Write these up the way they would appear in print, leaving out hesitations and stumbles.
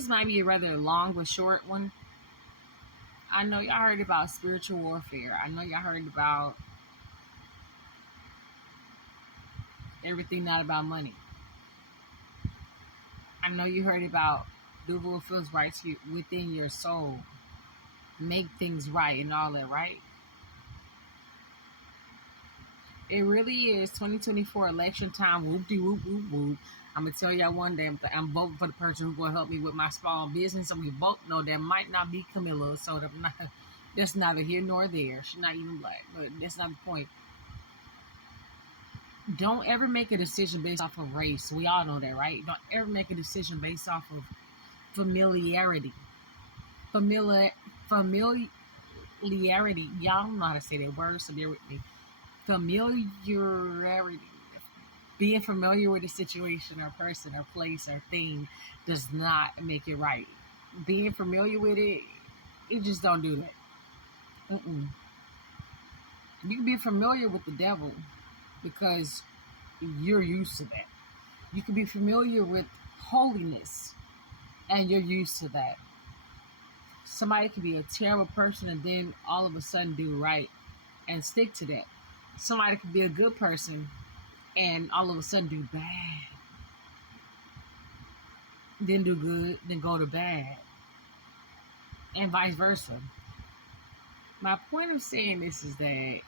This might be a rather long but short one. I know y'all heard about spiritual warfare. I know y'all heard about everything not about money. I know you heard about do what feels right to you within your soul. Make things right and all that, right? It really is 2024 election time. Whoop de whoop whoop whoop. I'm gonna tell y'all one day I'm voting for the person who's gonna help me with my small business, and we both know that might not be Camilla. So that's neither here nor there. She's not even black, but that's not the point. Don't ever make a decision based off of race. We all know that, right? Don't ever make a decision based off of familiarity. Familiarity. Y'all don't know how to say that word, so bear with me. Familiarity. Being familiar with a situation or person or place or thing does not make it right. Being familiar with it, it just don't do that. Mm-mm. You can be familiar with the devil because you're used to that. You can be familiar with holiness and you're used to that. Somebody can be a terrible person and then all of a sudden do right and stick to that. Somebody can be a good person and all of a sudden do bad. Then do good, then go to bad. And vice versa. My point of saying this is that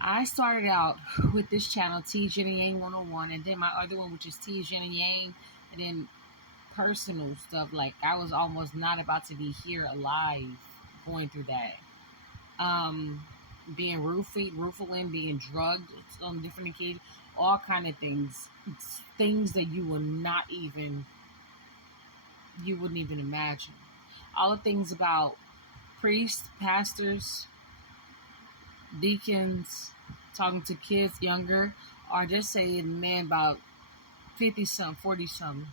I started out with this channel, T Jen and Yang 101, and then my other one, which is T Jen and Yang, and then personal stuff. Like I was almost not about to be here alive going through that. Being roofied, being drugged on different occasions, all kind of things. Things that you wouldn't even imagine. All the things about priests, pastors, deacons, talking to kids younger, or just saying, man, about 50 something, 40 something.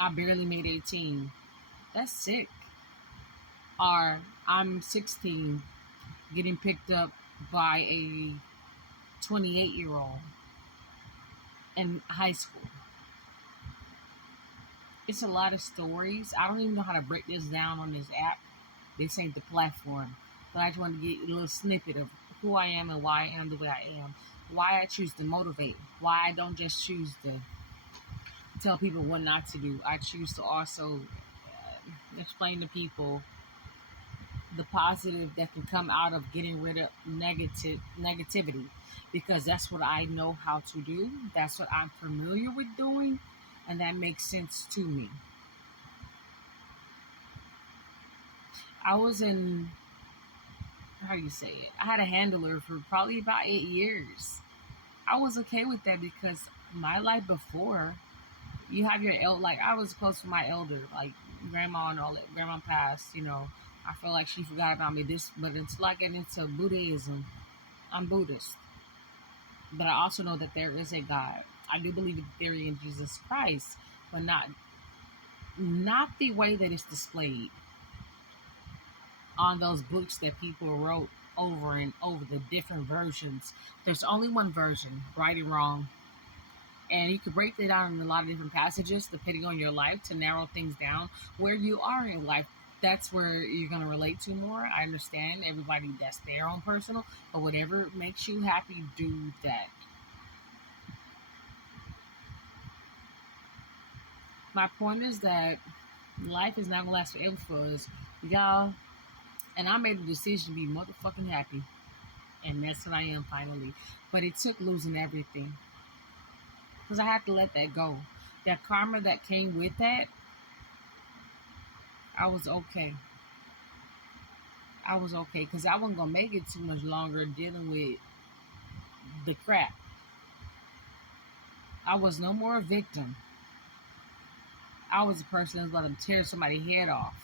I barely made 18. That's sick. Or I'm 16 getting picked up by a 28-year-old in high school. It's a lot of stories. I don't even know how to break this down on this app. This ain't the platform. But I just want to get a little snippet of who I am and why I am the way I am. Why I choose to motivate. Why I don't just choose to tell people what not to do. I choose to also explain to people the positive that can come out of getting rid of negativity, because that's what I know how to do. That's what I'm familiar with doing, and that makes sense to me. I was in, how do you say it? I had a handler for probably about 8 years. I was okay with that because my life before, you have your like I was close to my elder, like grandma and all that. Grandma passed, I feel like she forgot about me. But until I get into Buddhism, I'm Buddhist. But I also know that there is a God. I do believe in the theory in Jesus Christ, but not the way that it's displayed on those books that people wrote over and over, the different versions. There's only one version, right and wrong. And you can break that down in a lot of different passages depending on your life to narrow things down where you are in life. That's where you're going to relate to more. I understand everybody, that's their own personal, but whatever makes you happy, do that. My point is that life is not going to last forever for us, y'all. And I made a decision to be motherfucking happy. And that's what I am finally. But it took losing everything. Because I had to let that go. That karma that came with that, I was okay. Because I wasn't going to make it too much longer dealing with the crap. I was no more a victim. I was a person that was going to tear somebody's head off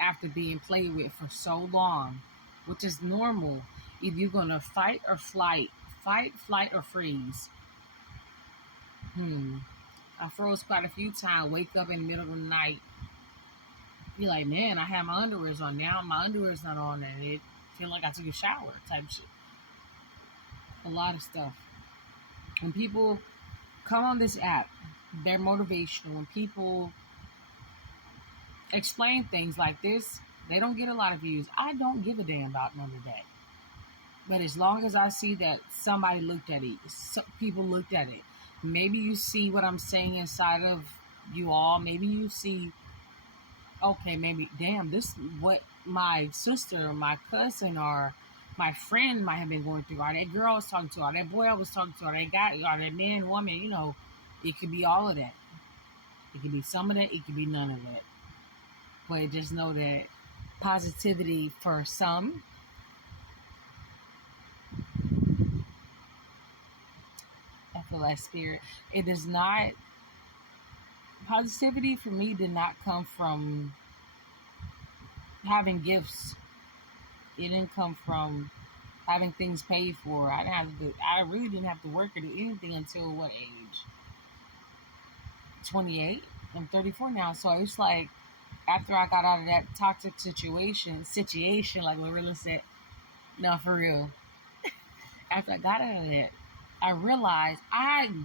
after being played with for so long, which is normal. If you're going to fight or flight, flight, or freeze. I froze quite a few times, wake up in the middle of the night. You're like, man, I had my underwears on. Now my underwear's not on, and it feel like I took a shower type shit. A lot of stuff. When people come on this app, they're motivational. When people explain things like this, they don't get a lot of views. I don't give a damn about none of that. But as long as I see that somebody looked at it, people looked at it, maybe you see what I'm saying inside of you all. Maybe you see, okay, maybe, damn, this is what my sister or my cousin or my friend might have been going through, or that girl I was talking to, or that boy I was talking to, or that guy, or that man, woman, it could be all of that. It could be some of that, it could be none of that. But just know that positivity for some, I feel like spirit, it does not, positivity for me did not come from having gifts. It didn't come from having things paid for. I really didn't have to work or do anything until what age? 28. I'm 34 now. So it's like after I got out of that toxic situation, like Lorilla said, no, for real. After I got out of that, I realized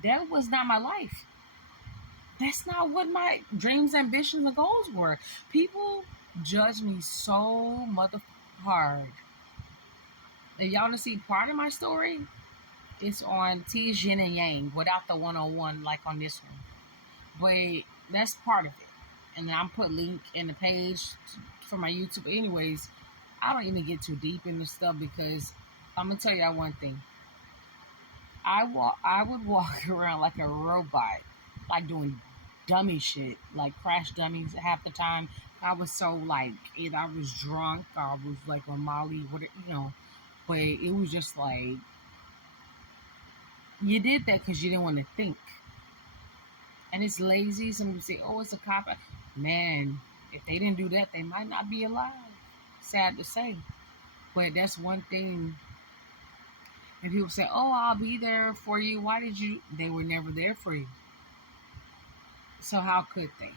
that was not my life. That's not what my dreams, ambitions, and goals were. People judge me so mother hard. If y'all want to see part of my story, it's on T's Yin and Yang without the 101 like on this one. But that's part of it. And then I'm put link in the page for my YouTube. Anyways, I don't even get too deep into stuff because I'm gonna tell you that one thing. I would walk around like a robot, like doing dummy shit, like crash dummies half the time. I was so like, either I was drunk or I was like on Molly, whatever. But it was just like, you did that because you didn't want to think. And it's lazy. Some people say, oh, it's a cop. Man, if they didn't do that, they might not be alive. Sad to say. But that's one thing. And people say, oh, I'll be there for you. Why did you? They were never there for you. So how could they?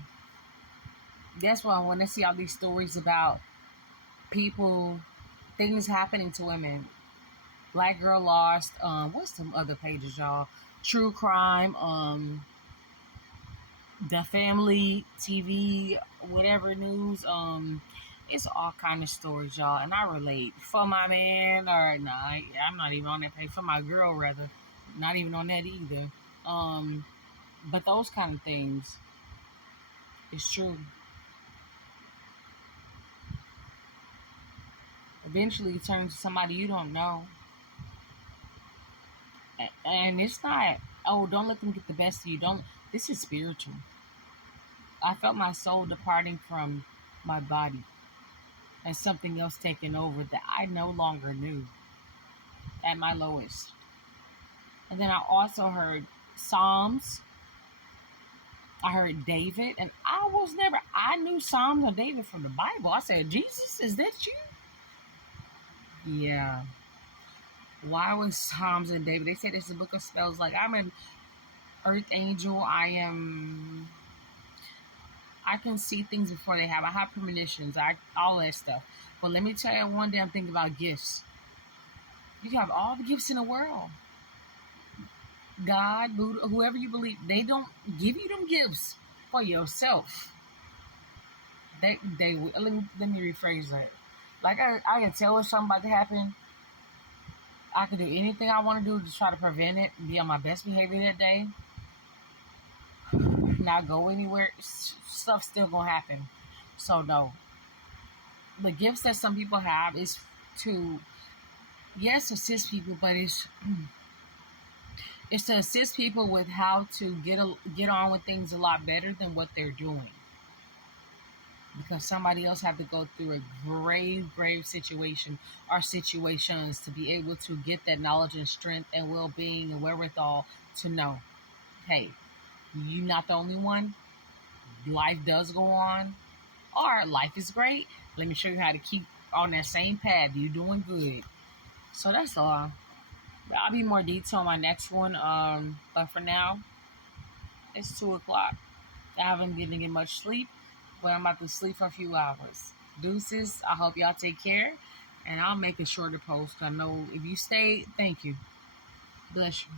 That's why I want to see all these stories about people, things happening to women. Black Girl Lost. What's some other pages, y'all? True crime. The Family TV, whatever news. It's all kind of stories, y'all, and I relate. For my man, or nah, I'm not even on that page. For my girl, rather, not even on that either. But those kind of things, it's true. Eventually, you turn to somebody you don't know, and it's not. Oh, don't let them get the best of you. Don't. This is spiritual. I felt my soul departing from my body and something else taking over that I no longer knew at my lowest. And then I also heard Psalms. I heard David, and I knew Psalms and David from the Bible. I said, Jesus, is that you? Yeah. Why was Psalms and David? They said it's a book of spells. Like, I'm an earth angel. I can see things before they have. I have premonitions. All that stuff. But let me tell you one damn thing about gifts. You have all the gifts in the world. God, Buddha, whoever you believe, they don't give you them gifts for yourself. Let me rephrase that. Like I can tell if something about to happen. I can do anything I want to do to try to prevent it. Be on my best behavior that day. Not go anywhere. Stuff's still gonna happen. So no. The gifts that some people have is to, yes, assist people, but it's to assist people with how to get on with things a lot better than what they're doing. Because somebody else have to go through a grave situation or situations to be able to get that knowledge and strength and well-being and wherewithal to know, hey, you're not the only one. Life does go on. Or life is great. Let me show you how to keep on that same path. You're doing good. So that's all. I'll be more detail on my next one. But for now, it's 2 o'clock. I haven't been getting much sleep, but I'm about to sleep for a few hours. Deuces. I hope y'all take care, and I'll make a shorter post. I know if you stay, thank you. Bless you.